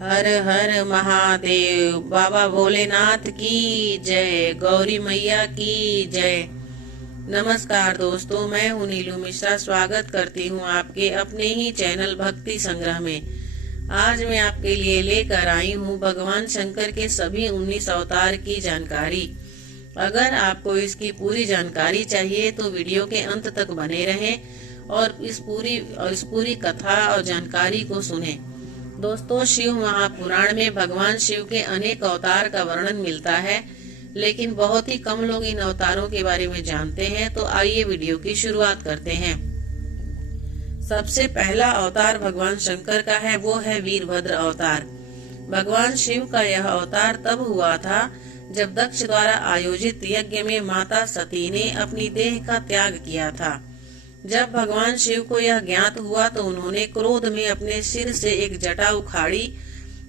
हर हर महादेव। बाबा भोलेनाथ की जय, गौरी मैया की जय। नमस्कार दोस्तों, मैं हूं नीलू मिश्रा। स्वागत करती हूं आपके अपने ही चैनल भक्ति संग्रह में। आज मैं आपके लिए लेकर आई हूं भगवान शंकर के सभी 19 अवतार की जानकारी। अगर आपको इसकी पूरी जानकारी चाहिए तो वीडियो के अंत तक बने रहें और इस पूरी कथा और जानकारी को सुनें। दोस्तों, शिव महापुराण में भगवान शिव के अनेक अवतार का वर्णन मिलता है, लेकिन बहुत ही कम लोग इन अवतारों के बारे में जानते हैं। तो आइए वीडियो की शुरुआत करते हैं। सबसे पहला अवतार भगवान शंकर का है, वो है वीरभद्र अवतार। भगवान शिव का यह अवतार तब हुआ था जब दक्ष द्वारा आयोजित यज्ञ में माता सती ने अपनी देह का त्याग किया था। जब भगवान शिव को यह ज्ञात हुआ तो उन्होंने क्रोध में अपने सिर से एक जटा उखाड़ी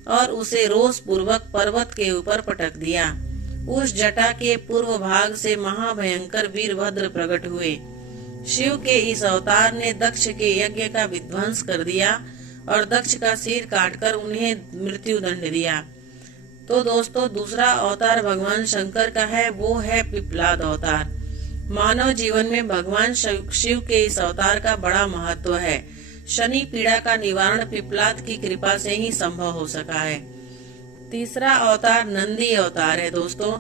और उसे रोष पूर्वक पर्वत के ऊपर पटक दिया। उस जटा के पूर्व भाग से महाभयंकर वीरभद्र प्रकट हुए। शिव के इस अवतार ने दक्ष के यज्ञ का विध्वंस कर दिया और दक्ष का सिर काटकर उन्हें मृत्यु दंड दिया। तो दोस्तों, दूसरा अवतार भगवान शंकर का है, वो है पिप्पलाद अवतार। मानव जीवन में भगवान शिव के इस अवतार का बड़ा महत्व है। शनि पीड़ा का निवारण पिप्पलाद की कृपा से ही संभव हो सका है। तीसरा अवतार नंदी अवतार है। दोस्तों,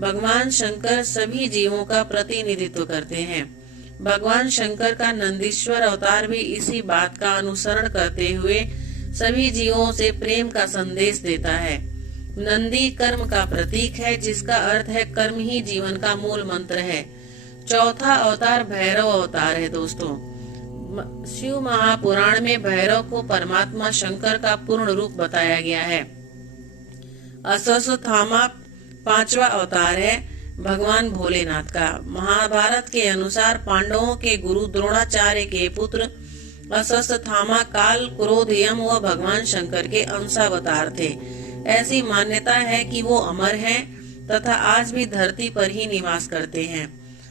भगवान शंकर सभी जीवों का प्रतिनिधित्व करते हैं। भगवान शंकर का नंदीश्वर अवतार भी इसी बात का अनुसरण करते हुए सभी जीवों से प्रेम का संदेश देता है। नंदी कर्म का प्रतीक है, जिसका अर्थ है कर्म ही जीवन का मूल मंत्र है। चौथा अवतार भैरव अवतार है। दोस्तों, शिव महापुराण में भैरव को परमात्मा शंकर का पूर्ण रूप बताया गया है। अश्वत्थामा पांचवा अवतार है भगवान भोलेनाथ का। महाभारत के अनुसार पांडवों के गुरु द्रोणाचार्य के पुत्र अश्वत्थामा काल, क्रोध, यम व भगवान शंकर के अंशावतार थे। ऐसी मान्यता है कि वो अमर हैं तथा आज भी धरती पर ही निवास करते हैं।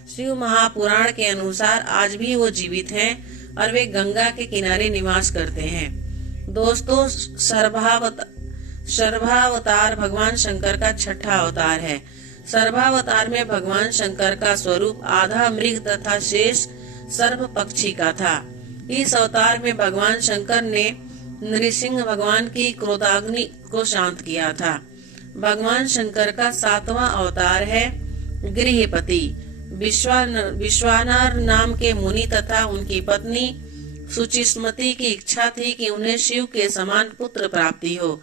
शिव महापुराण के अनुसार आज भी वो जीवित हैं और वे गंगा के किनारे निवास करते हैं। दोस्तों, सर्वावतार भगवान शंकर का छठा अवतार है। सर्वावतार में भगवान शंकर का स्वरूप आधा मृग तथा शेष सर्प पक्षी का था। इस अवतार में भगवान शंकर ने नृसिंह भगवान की क्रोधाग्नि को शांत किया था। भगवान शंकर का सातवां अवतार है गृहपति। विश्वानर नाम के मुनि तथा उनकी पत्नी सुचिस्मति की इच्छा थी कि उन्हें शिव के समान पुत्र प्राप्ति हो।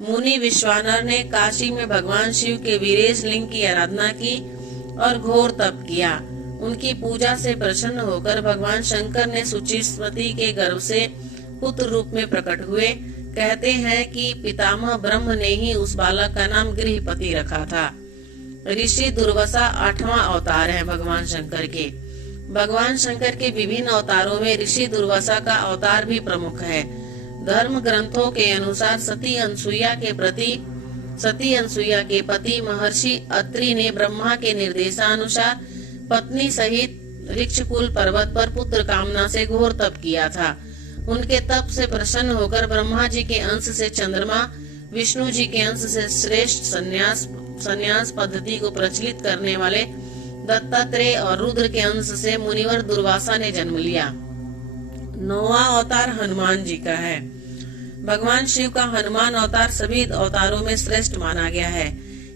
मुनि विश्वानर ने काशी में भगवान शिव के वीरेश लिंग की आराधना की और घोर तप किया। उनकी पूजा से प्रसन्न होकर भगवान शंकर ने सुचिस्मति के गर्भ से पुत्र रूप में प्रकट हुए। कहते हैं कि पितामह ब्रह्म ने ही उस बालक का नाम गृहपति रखा था। ऋषि दुर्वासा आठवां अवतार है भगवान शंकर के। भगवान शंकर के विभिन्न अवतारों में ऋषि दुर्वासा का अवतार भी प्रमुख है। धर्म ग्रंथों के अनुसार सती अनसुईया के पति महर्षि अत्रि ने ब्रह्मा के निर्देशानुसार पत्नी सहित ऋक्षकुल पर्वत पर पुत्र कामना से घोर तप किया था। उनके तप से प्रसन्न होकर ब्रह्मा जी के अंश से चंद्रमा, विष्णु जी के अंश से श्रेष्ठ संन्यास पद्धति को प्रचलित करने वाले दत्तात्रेय और रुद्र के अंश से मुनिवर दुर्वासा ने जन्म लिया। नौवां अवतार हनुमान जी का है। भगवान शिव का हनुमान अवतार सभी अवतारों में श्रेष्ठ माना गया है।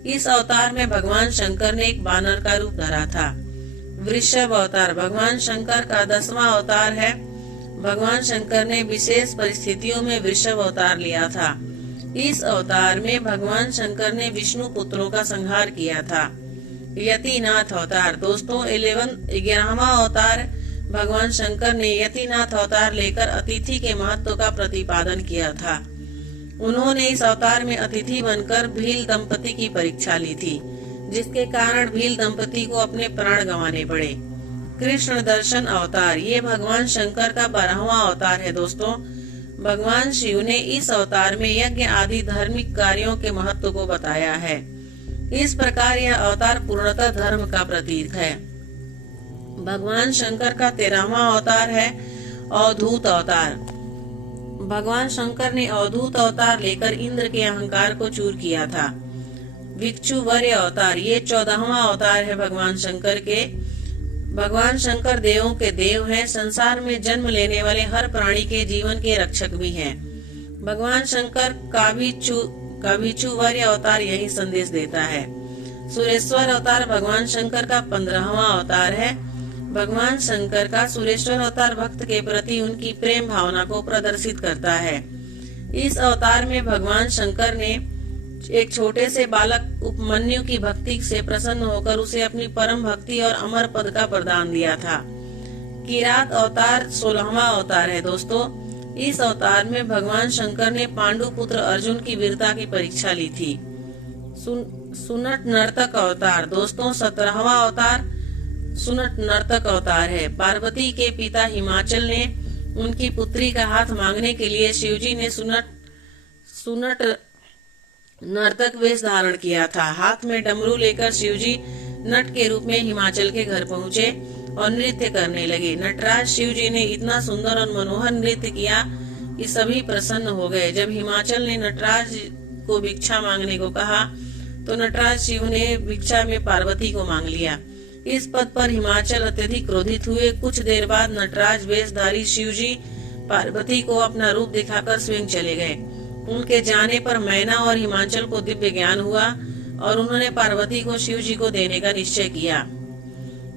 इस अवतार में भगवान शंकर ने एक बानर का रूप धरा था। वृषभ अवतार भगवान शंकर का 10वां अवतार है। भगवान शंकर ने विशेष परिस्थितियों में वृषभ अवतार लिया था। इस अवतार में भगवान शंकर ने विष्णु पुत्रों का संहार किया था। यतिनाथ अवतार। दोस्तों, 11वां अवतार भगवान शंकर ने यतिनाथ अवतार लेकर अतिथि के महत्व का प्रतिपादन किया था। उन्होंने इस अवतार में अतिथि बनकर भील दंपति की परीक्षा ली थी, जिसके कारण भील दंपति को अपने प्राण गंवाने पड़े। कृष्ण दर्शन अवतार, ये भगवान शंकर का 12वां अवतार है। दोस्तों, भगवान शिव ने इस अवतार में यज्ञ आदि धार्मिक कार्यों के महत्व को बताया है। इस प्रकार यह अवतार पूर्णतः धर्म का प्रतीक है। भगवान शंकर का 13वां अवतार है अवधूत अवतार। भगवान शंकर ने अवधूत अवतार लेकर इंद्र के अहंकार को चूर किया था। भिक्षुवर्य अवतार, ये 14वां अवतार है भगवान शंकर के। भगवान शंकर देवों के देव हैं, संसार में जन्म लेने वाले हर प्राणी के जीवन के रक्षक भी हैं। भगवान शंकर काभिचुवर्य अवतार यही संदेश देता है। सुरेश्वर अवतार भगवान शंकर का 15वां अवतार है। भगवान शंकर का सुरेश्वर अवतार भक्त के प्रति उनकी प्रेम भावना को प्रदर्शित करता है। इस अवतार में भगवान शंकर ने एक छोटे से बालक उपमन्यु की भक्ति से प्रसन्न होकर उसे अपनी परम भक्ति और अमर पद का वरदान दिया था। किरात अवतार 16वां अवतार है दोस्तों। इस अवतार में भगवान शंकर ने पांडु पुत्र अर्जुन की वीरता की परीक्षा ली थी। सुनट नर्तक अवतार दोस्तों 17वां अवतार सुनट नर्तक अवतार है। पार्वती के पिता हिमाचल ने उनकी पुत्री का हाथ मांगने के लिए शिवजी ने सुनट नर्तक वेश धारण किया था। हाथ में डमरू लेकर शिवजी नट के रूप में हिमाचल के घर पहुँचे और नृत्य करने लगे। नटराज शिवजी ने इतना सुंदर और मनोहर नृत्य किया कि सभी प्रसन्न हो गए। जब हिमाचल ने नटराज को भिक्षा मांगने को कहा तो नटराज शिव ने भिक्षा में पार्वती को मांग लिया। इस पद पर हिमाचल अत्यधिक क्रोधित हुए। कुछ देर बाद नटराज वेशधारी शिवजी पार्वती को अपना रूप दिखाकर स्वयं चले गए। उनके जाने पर मैना और हिमाचल को दिव्य ज्ञान हुआ और उन्होंने पार्वती को शिवजी को देने का निश्चय किया।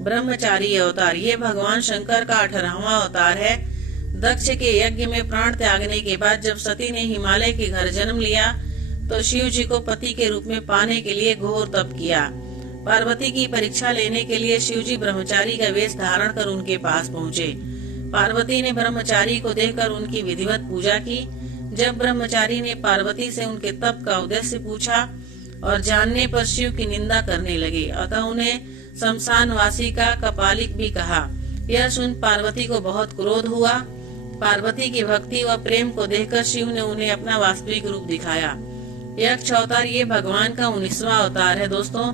ब्रह्मचारी अवतार, ये भगवान शंकर का 18वां अवतार है। दक्ष के यज्ञ में प्राण त्यागने के बाद जब सती ने हिमालय के घर जन्म लिया तो शिव जी को पति के रूप में पाने के लिए घोर तप किया। पार्वती की परीक्षा लेने के लिए शिव जी ब्रह्मचारी का वेश धारण कर उनके पास पहुँचे। पार्वती ने ब्रह्मचारी को देखकर उनकी विधिवत पूजा की। जब ब्रह्मचारी ने पार्वती से उनके तप का उद्देश्य पूछा और जानने पर शिव की निंदा करने लगे, अतः उन्हें शमशानवासी का कपालिक भी कहा। यह सुन पार्वती को बहुत क्रोध हुआ। पार्वती की भक्ति व प्रेम को देखकर शिव ने उन्हें अपना वास्तविक रूप दिखाया। यक्ष अवतार, ये भगवान का 19वां अवतार है दोस्तों।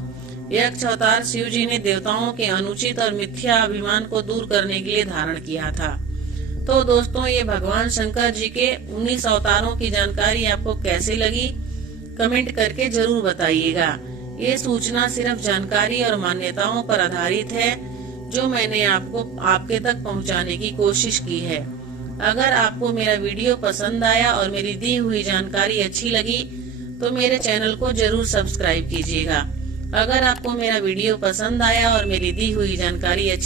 यक्ष अवतार शिव जी ने देवताओं के अनुचित और मिथ्या अभिमान को दूर करने के लिए धारण किया था। तो दोस्तों, ये भगवान शंकर जी के 19 अवतारों की जानकारी आपको कैसी लगी कमेंट करके जरूर बताइएगा। ये सूचना सिर्फ जानकारी और मान्यताओं पर आधारित है जो मैंने आपको आपके तक पहुंचाने की कोशिश की है। अगर आपको मेरा वीडियो पसंद आया और मेरी दी हुई जानकारी अच्छी लगी तो मेरे चैनल को जरूर सब्सक्राइब कीजिएगा। अगर आपको मेरा वीडियो पसंद आया और मेरी दी हुई जानकारी अच्छी